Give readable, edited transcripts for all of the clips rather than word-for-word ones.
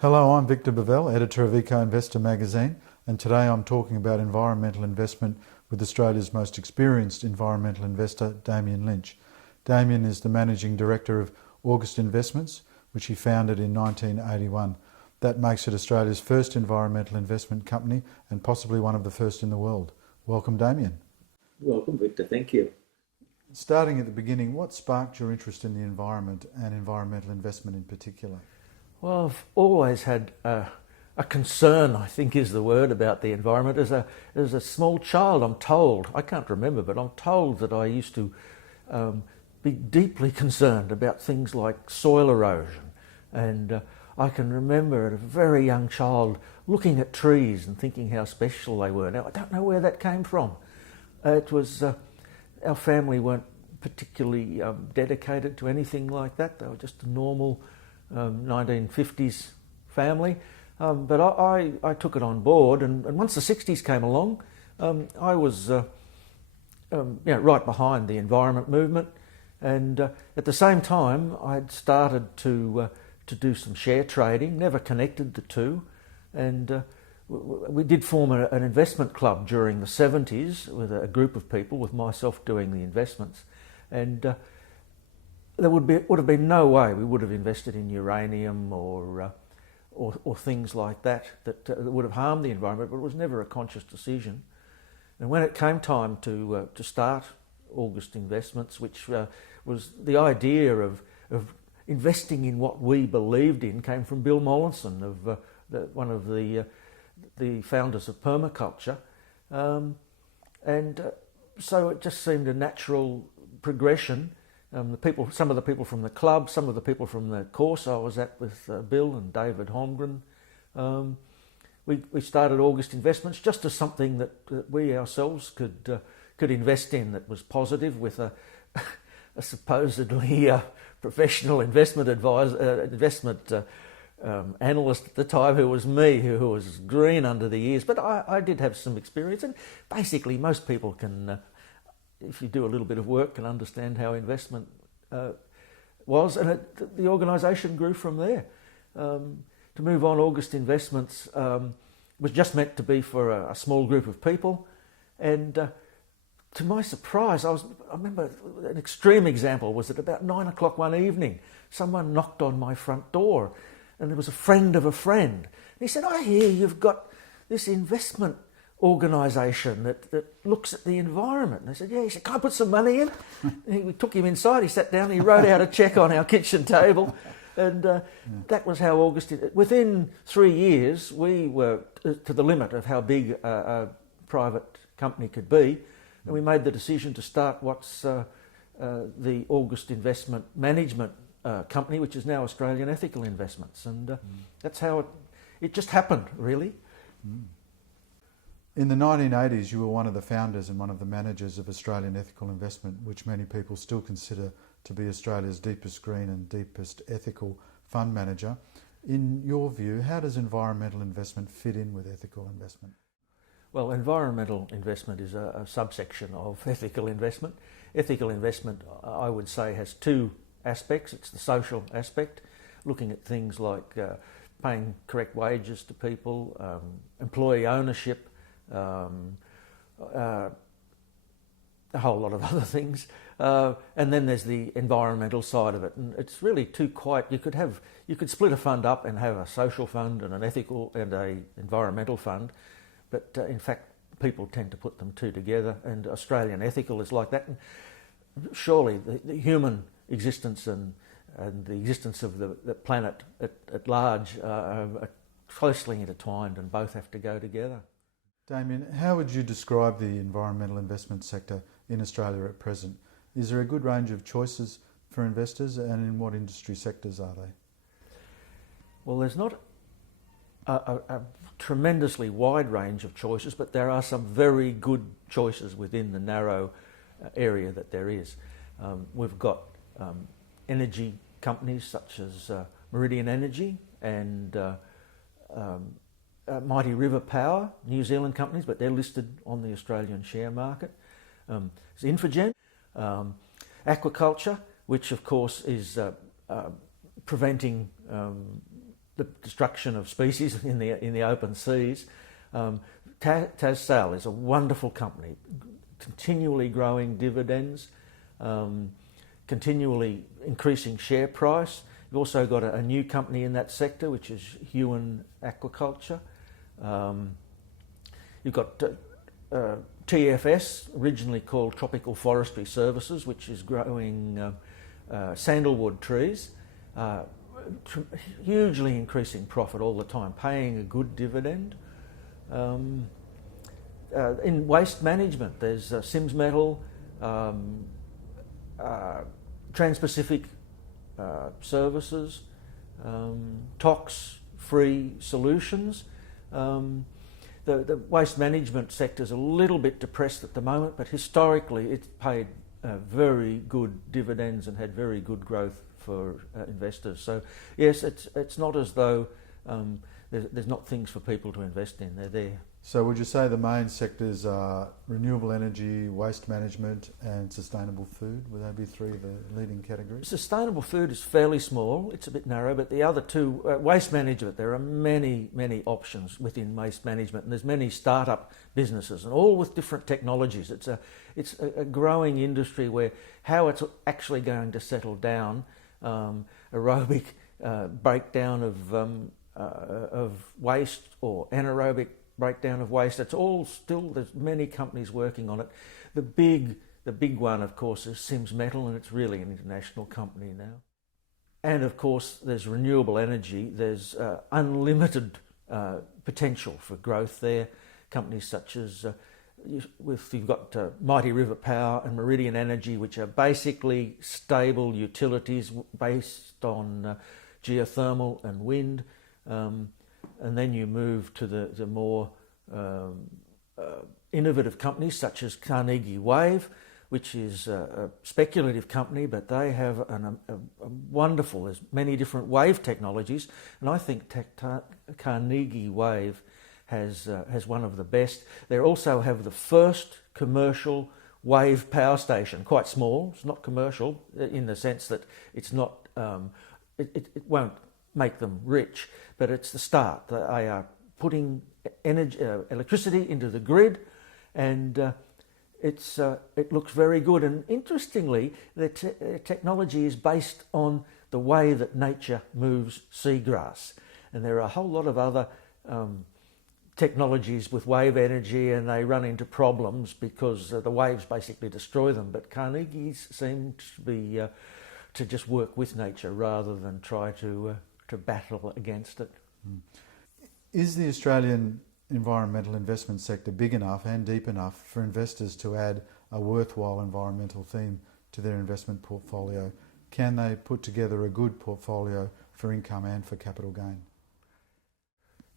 Hello, I'm Victor Bivell, editor of Eco Investor magazine, and today I'm talking about environmental investment with Australia's most experienced environmental investor, Damien Lynch. Damien is the managing director of August Investments, which he founded in 1981. That makes it Australia's first environmental investment company and possibly one of the first in the world. Welcome, Damien. Welcome, Victor. Thank you. Starting at the beginning, what sparked your interest in the environment and environmental investment in particular? Well, I've always had a concern, I think is the word, about the environment. As a small child, I'm told, I can't remember, but I'm told that I used to be deeply concerned about things like soil erosion. And I can remember as a very young child looking at trees and thinking how special they were. Now, I don't know where that came from. It was, our family weren't particularly dedicated to anything like that. They were just a normal 1950s family, but I took it on board, and once the 60s came along, I was right behind the environment movement, and at the same time I'd started to do some share trading, never connected the two, and we did form an investment club during the 70s with a group of people, with myself doing the investments, and there would have been no way we would have invested in uranium or things like that would have harmed the environment, but it was never a conscious decision. And when it came time to start August Investments, which was the idea of investing in what we believed in, came from Bill Mollison, one of the founders of permaculture, and so it just seemed a natural progression. Some of the people from the club, some of the people from the course I was at with Bill and David Holmgren, we started August Investments just as something that we ourselves could invest in, that was positive, with a supposedly professional investment advisor, analyst at the time, who was me, who was green under the ears. But I did have some experience, and basically most people can, if you do a little bit of work, can understand how investment was, and the organisation grew from there. To move on, August Investments was just meant to be for a small group of people, and to my surprise, I remember an extreme example was that about 9 o'clock one evening, someone knocked on my front door, and there was a friend of a friend. And he said, "I hear you've got this investment organisation that looks at the environment." And I said, "Yeah." He said, "Can I put some money in?" We took him inside, he sat down, he wrote out a cheque on our kitchen table, and that was how August did it. Within 3 years, we were to the limit of how big a private company could be, and we made the decision to start what's the August Investment Management Company, which is now Australian Ethical Investments, and that's how it just happened, really. In the 1980s, you were one of the founders and one of the managers of Australian Ethical Investment, which many people still consider to be Australia's deepest green and deepest ethical fund manager. In your view, how does environmental investment fit in with ethical investment? Well, environmental investment is a subsection of ethical investment. Ethical investment, I would say, has two aspects. It's the social aspect, looking at things like paying correct wages to people, employee ownership, a whole lot of other things, and then there's the environmental side of it, and it's really you could split a fund up and have a social fund and an ethical and a environmental fund, but in fact people tend to put them two together, and Australian Ethical is like that. And surely the human existence and the existence of the planet at large are closely intertwined, and both have to go together. Damien, how would you describe the environmental investment sector in Australia at present? Is there a good range of choices for investors, and in what industry sectors are they? Well, there's not a tremendously wide range of choices, but there are some very good choices within the narrow area that there is. We've got energy companies such as Meridian Energy and Mighty River Power, New Zealand companies, but they're listed on the Australian share market. There's Infogen, aquaculture, which of course is preventing the destruction of species in the open seas. TasSal is a wonderful company, continually growing dividends, continually increasing share price. You've also got a new company in that sector, which is Huon Aquaculture. You've got TFS, originally called Tropical Forestry Services, which is growing sandalwood trees, hugely increasing profit all the time, paying a good dividend. In waste management, there's Sims Metal, Trans-Pacific Services, Tox-Free Solutions. The waste management sector is a little bit depressed at the moment, but historically it's paid very good dividends and had very good growth for investors. So yes, it's not as though there's not things for people to invest in. They're there. So would you say the main sectors are renewable energy, waste management and sustainable food? Would they be three of the leading categories? Sustainable food is fairly small. It's a bit narrow, but the other two, waste management, there are many options within waste management, and there's many startup businesses, and all with different technologies. It's a growing industry where how it's actually going to settle down, aerobic breakdown of waste or anaerobic breakdown of waste. It's all still, there's many companies working on it. The big one, of course, is Sims Metal, and it's really an international company now. And of course, there's renewable energy. There's unlimited potential for growth there. Companies such as you've got Mighty River Power and Meridian Energy, which are basically stable utilities based on geothermal and wind. And then you move to the more innovative companies such as Carnegie Wave, which is a speculative company, but they have a wonderful, there's many different wave technologies, and I think Carnegie Wave has one of the best. They also have the first commercial wave power station, quite small. It's not commercial in the sense that it's not, it won't make them rich, but it's the start. They are putting electricity into the grid, and it looks very good. And interestingly, the technology is based on the way that nature moves seagrass, and there are a whole lot of other technologies with wave energy, and they run into problems because the waves basically destroy them. But Carnegie's seem to be to just work with nature rather than try to battle against it. Is the Australian environmental investment sector big enough and deep enough for investors to add a worthwhile environmental theme to their investment portfolio? Can they put together a good portfolio for income and for capital gain?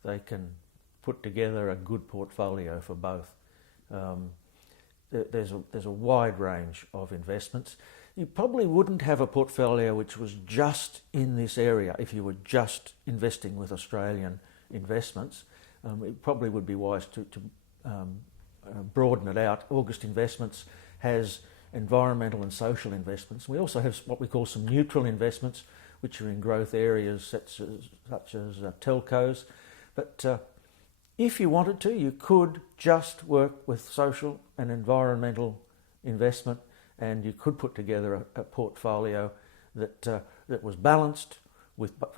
They can put together a good portfolio for both. There's a wide range of investments. You probably wouldn't have a portfolio which was just in this area if you were just investing with Australian investments. It probably would be wise to broaden it out. August Investments has environmental and social investments. We also have what we call some neutral investments, which are in growth areas such as telcos. But if you wanted to, you could just work with social and environmental investment, and you could put together a portfolio that was balanced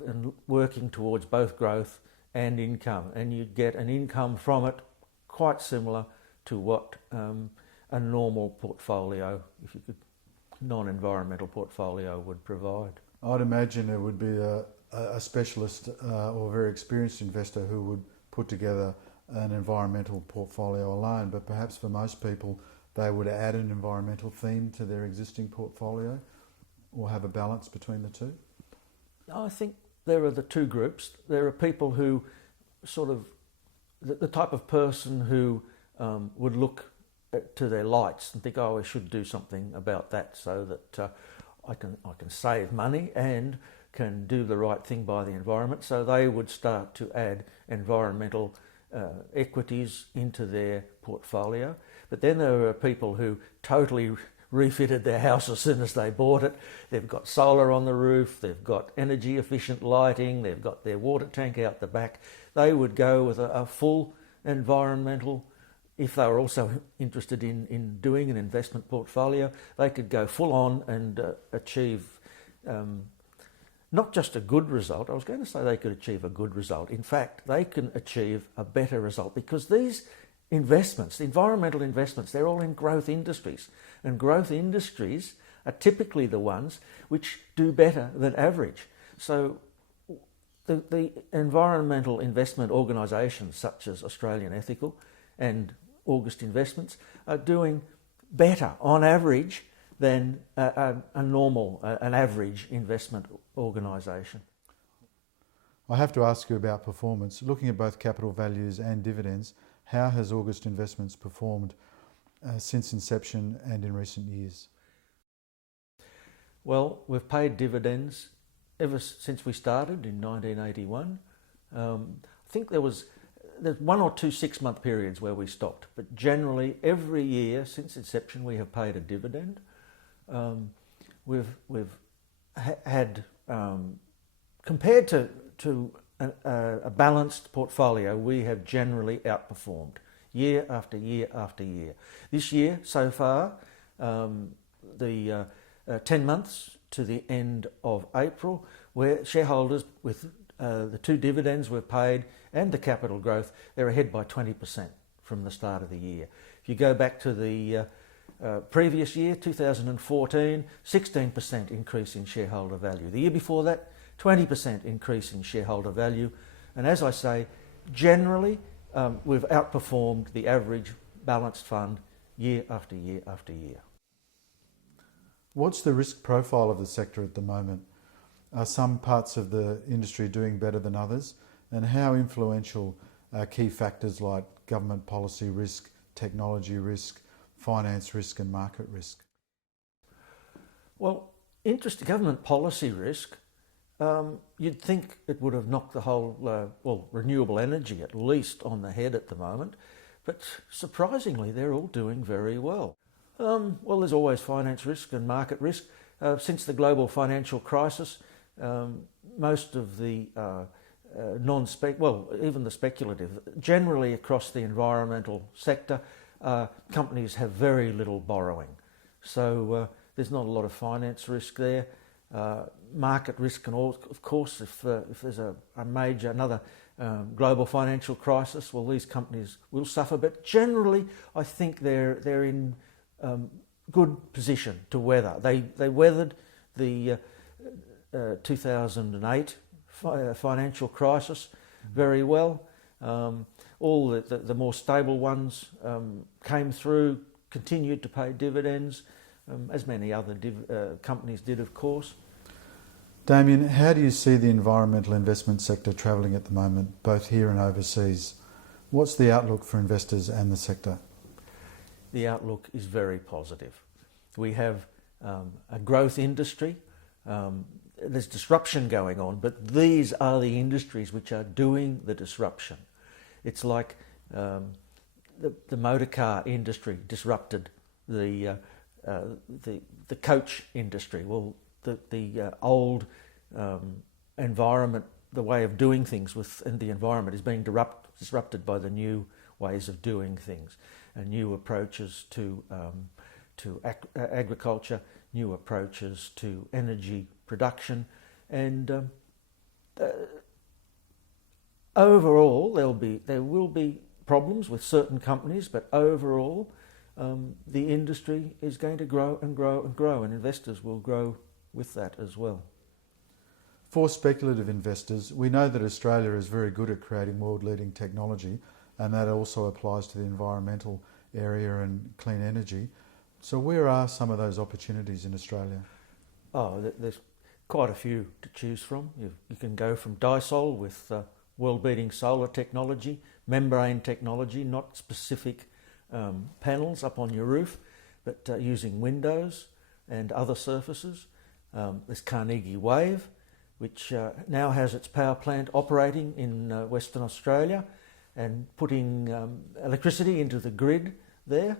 and working towards both growth and income, and you'd get an income from it quite similar to what a normal portfolio, if you could, non-environmental portfolio would provide. I'd imagine it would be a specialist or very experienced investor who would put together an environmental portfolio alone, but perhaps for most people they would add an environmental theme to their existing portfolio or have a balance between the two? I think there are the two groups. There are people who sort of, the type of person who would look to their lights and think, oh, I should do something about that so that I can save money and can do the right thing by the environment. So they would start to add environmental equities into their portfolio. But then there are people who totally refitted their house as soon as they bought it. They've got solar on the roof, they've got energy efficient lighting, they've got their water tank out the back. They would go with a full environmental, if they were also interested in doing an investment portfolio, they could go full on and achieve not just a good result. I was going to say they could achieve a good result. In fact, they can achieve a better result because these investments, the environmental investments, they're all in growth industries. And growth industries are typically the ones which do better than average. So the environmental investment organisations such as Australian Ethical and August Investments are doing better on average than a normal, an average investment organisation. I have to ask you about performance. Looking at both capital values and dividends, how has August Investments performed since inception and in recent years? Well, we've paid dividends ever since we started in 1981. I think there's 1 or 2 6-month periods where we stopped, but generally every year since inception we have paid a dividend. We've had compared to a balanced portfolio, we have generally outperformed year after year after year. This year so far, the 10 months to the end of April, where shareholders with the 2 dividends we've paid and the capital growth, they're ahead by 20% from the start of the year. If you go back to the previous year, 2014, 16% increase in shareholder value. The year before that, 20% increase in shareholder value. And as I say, generally we've outperformed the average balanced fund year after year after year. What's the risk profile of the sector at the moment? Are some parts of the industry doing better than others? And how influential are key factors like government policy risk, technology risk, finance risk and market risk? Well, government policy risk, you'd think it would have knocked the whole, renewable energy at least on the head at the moment, but surprisingly they're all doing very well. Well, there's always finance risk and market risk. Since the global financial crisis, most of the even the speculative, generally across the environmental sector, companies have very little borrowing. So there's not a lot of finance risk there. Market risk, and all, of course, if there's another global financial crisis, well, these companies will suffer. But generally, I think they're in good position to weather. They weathered the 2008 financial crisis very well. All the more stable ones came through, continued to pay dividends, as many other companies did, of course. Damien, how do you see the environmental investment sector travelling at the moment, both here and overseas? What's the outlook for investors and the sector? The outlook is very positive. We have a growth industry. There's disruption going on, but these are the industries which are doing the disruption. It's like the motor car industry disrupted the coach industry. Well, the old environment, the way of doing things within the environment is being disrupted by the new ways of doing things, and new approaches to agriculture, new approaches to energy production, and overall there will be problems with certain companies, but overall the industry is going to grow and grow and grow, and investors will grow with that as well. For speculative investors, we know that Australia is very good at creating world-leading technology, and that also applies to the environmental area and clean energy. So where are some of those opportunities in Australia? Oh, there's quite a few to choose from. You can go from Dysol with world-beating solar technology, membrane technology, not specific panels up on your roof, but using windows and other surfaces. There's Carnegie Wave, which now has its power plant operating in Western Australia and putting electricity into the grid there.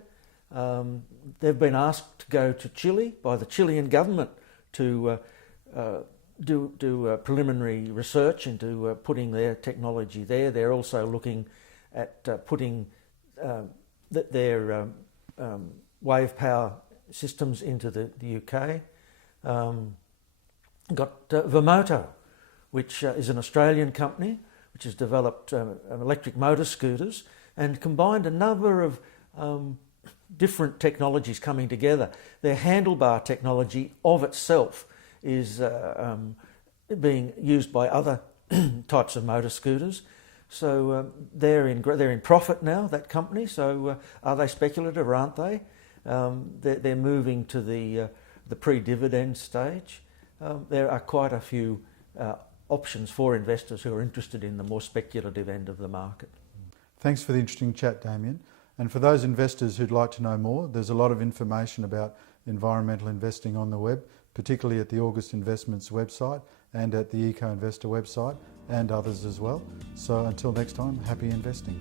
They've been asked to go to Chile by the Chilean government to do preliminary research into putting their technology there. They're also looking at putting their wave power systems into the UK. Got Vamoto, which is an Australian company which has developed electric motor scooters and combined a number of different technologies coming together. Their handlebar technology of itself is being used by other types of motor scooters. So they're in profit now, that company. So are they speculative or aren't they? They're moving to the pre-dividend stage. There are quite a few options for investors who are interested in the more speculative end of the market. Thanks for the interesting chat, Damien. And for those investors who'd like to know more, there's a lot of information about environmental investing on the web, particularly at the August Investments website and at the Eco Investor website and others as well. So until next time, happy investing.